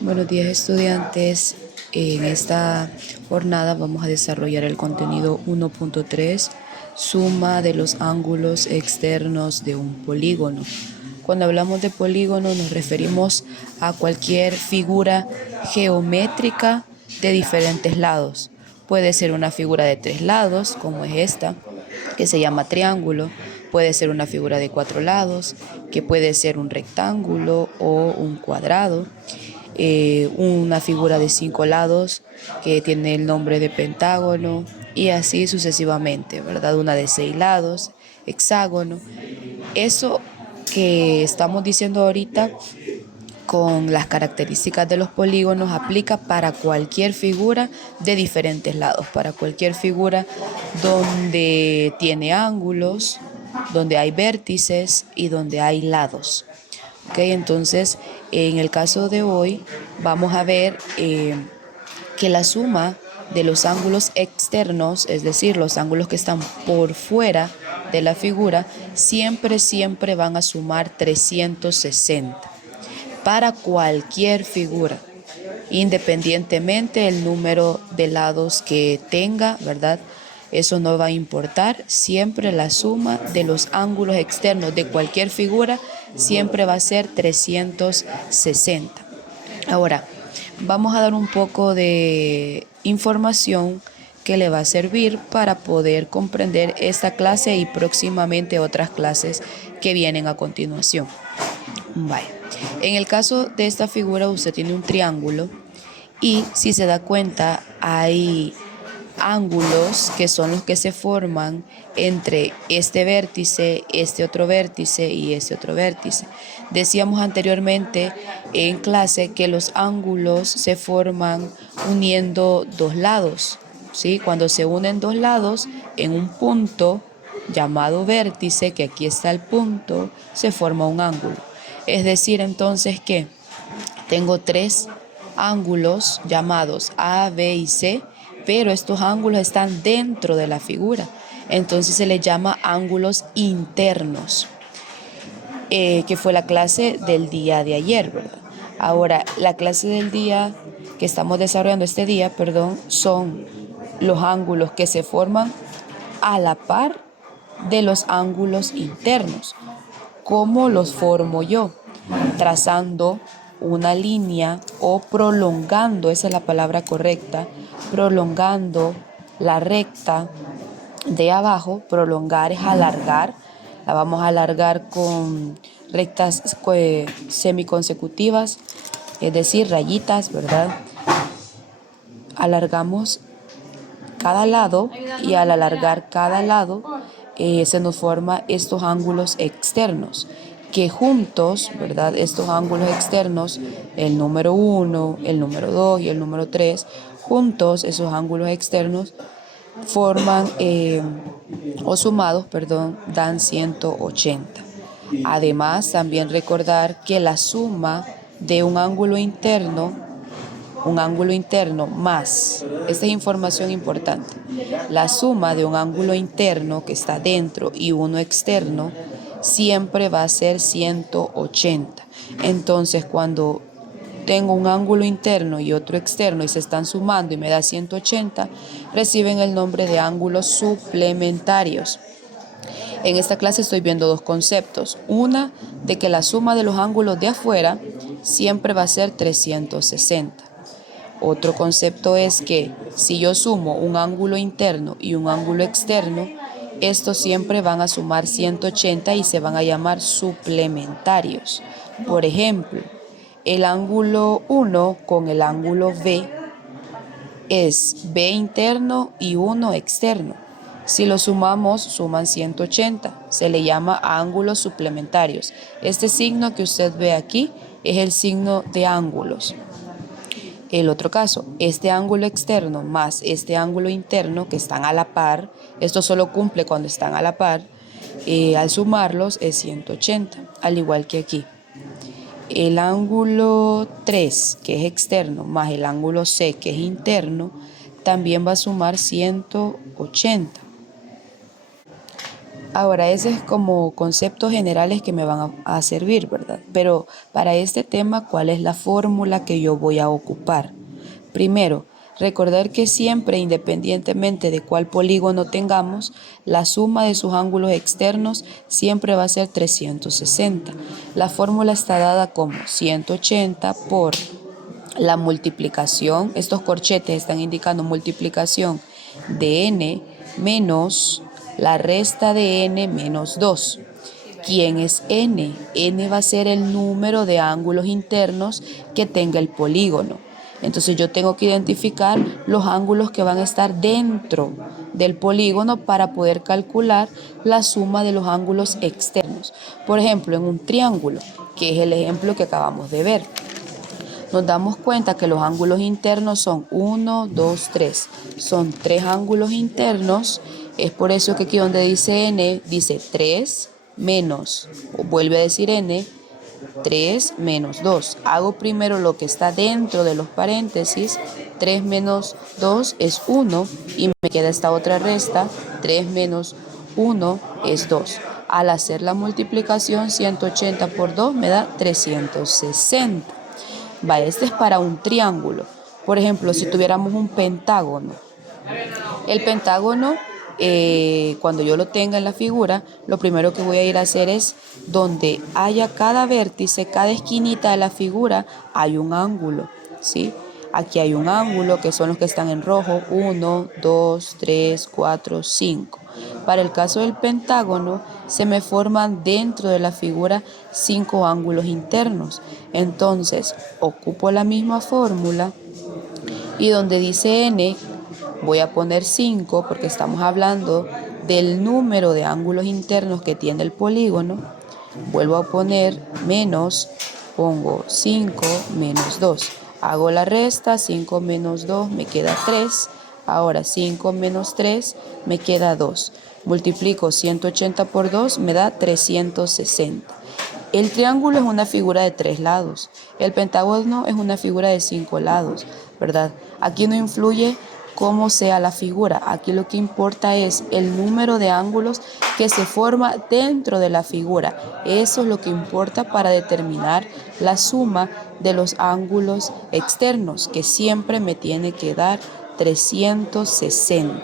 Buenos días, estudiantes. En esta jornada vamos a desarrollar el contenido 1.3, suma de los ángulos externos de un polígono. Cuando hablamos de polígono nos referimos a cualquier figura geométrica de diferentes lados. Puede ser una figura de 3 lados, como es esta, que se llama triángulo. Puede ser una figura de 4 lados, que puede ser un rectángulo o un cuadrado. Una figura de 5 lados que tiene el nombre de pentágono y así sucesivamente, ¿verdad? Una de 6 lados, hexágono. Eso que estamos diciendo ahorita con las características de los polígonos aplica para cualquier figura de diferentes lados, para cualquier figura donde tiene ángulos, donde hay vértices y donde hay lados. Okay, entonces, en el caso de hoy, vamos a ver que la suma de los ángulos externos, es decir, los ángulos que están por fuera de la figura, siempre van a sumar 360 para cualquier figura, independientemente del número de lados que tenga, ¿verdad? Eso no va a importar, siempre la suma de los ángulos externos de cualquier figura siempre va a ser 360. Ahora, vamos a dar un poco de información que le va a servir para poder comprender esta clase y próximamente otras clases que vienen a continuación. Vale. En el caso de esta figura usted tiene un triángulo y si se da cuenta hay ángulos que son los que se forman entre este vértice, este otro vértice y este otro vértice. Decíamos anteriormente en clase que los ángulos se forman uniendo dos lados, ¿sí? Cuando se unen dos lados en un punto llamado vértice, que aquí está el punto, se forma un ángulo. Es decir, entonces que tengo tres ángulos llamados A, B y C, pero estos ángulos están dentro de la figura. Entonces se les llama ángulos internos, que fue la clase del día de ayer, ¿verdad? Ahora, la clase del día que estamos desarrollando este día, son los ángulos que se forman a la par de los ángulos internos. ¿Cómo los formo yo? Trazando una línea o prolongando, esa es la palabra correcta, prolongando la recta de abajo. Prolongar es alargar, la vamos a alargar con rectas semiconsecutivas, es decir, rayitas, ¿verdad? Alargamos cada lado y al alargar cada lado se nos forma estos ángulos externos que juntos, ¿verdad? Estos ángulos externos, el número 1, el número 2 y el número 3, juntos esos ángulos externos forman o sumados, dan 180. Además, también recordar que la suma de un ángulo interno más, esta es información importante, la suma de un ángulo interno que está dentro y uno externo siempre va a ser 180. Entonces, cuando tengo un ángulo interno y otro externo y se están sumando y me da 180, reciben el nombre de ángulos suplementarios. En esta clase estoy viendo dos conceptos. Una, de que la suma de los ángulos de afuera siempre va a ser 360. Otro concepto es que si yo sumo un ángulo interno y un ángulo externo, estos siempre van a sumar 180 y se van a llamar suplementarios. Por ejemplo, el ángulo 1 con el ángulo B es B interno y 1 externo. Si lo sumamos, suman 180. Se le llama ángulos suplementarios. Este signo que usted ve aquí es el signo de ángulos. El otro caso, este ángulo externo más este ángulo interno que están a la par, esto solo cumple cuando están a la par, al sumarlos es 180, al igual que aquí. El ángulo 3, que es externo, más el ángulo C, que es interno, también va a sumar 180. Ahora, ese es como conceptos generales que me van a servir, ¿verdad? Pero para este tema, ¿cuál es la fórmula que yo voy a ocupar? Primero, recordar que siempre, independientemente de cuál polígono tengamos, la suma de sus ángulos externos siempre va a ser 360. La fórmula está dada como 180 por la multiplicación, estos corchetes están indicando multiplicación de n menos la resta de n menos 2. ¿Quién es n? N va a ser el número de ángulos internos que tenga el polígono. Entonces yo tengo que identificar los ángulos que van a estar dentro del polígono para poder calcular la suma de los ángulos externos. Por ejemplo, en un triángulo, que es el ejemplo que acabamos de ver, nos damos cuenta que los ángulos internos son 1, 2, 3. Son 3 ángulos internos. Es por eso que aquí donde dice n, dice 3 menos, o vuelve a decir n, 3 menos 2. Hago primero lo que está dentro de los paréntesis. 3 menos 2 es 1 y me queda esta otra resta. 3 menos 1 es 2. Al hacer la multiplicación, 180 por 2 me da 360. Vaya, este es para un triángulo. Por ejemplo, si tuviéramos un pentágono. El pentágono, cuando yo lo tenga en la figura, lo primero que voy a ir a hacer es donde haya cada vértice, cada esquinita de la figura, hay un ángulo, ¿sí? Aquí hay un ángulo que son los que están en rojo, 1, 2, 3, 4, 5. Para el caso del pentágono, se me forman dentro de la figura 5 ángulos internos. Entonces, ocupo la misma fórmula y donde dice n, voy a poner 5 porque estamos hablando del número de ángulos internos que tiene el polígono. Vuelvo a poner menos, pongo 5 menos 2. Hago la resta, 5 menos 2 me queda 3. Ahora 5 menos 3 me queda 2. Multiplico 180 por 2 me da 360. El triángulo es una figura de 3 lados. El pentágono es una figura de 5 lados, ¿verdad? Aquí no influye cómo sea la figura. Aquí lo que importa es el número de ángulos que se forma dentro de la figura. Eso es lo que importa para determinar la suma de los ángulos externos, que siempre me tiene que dar 360.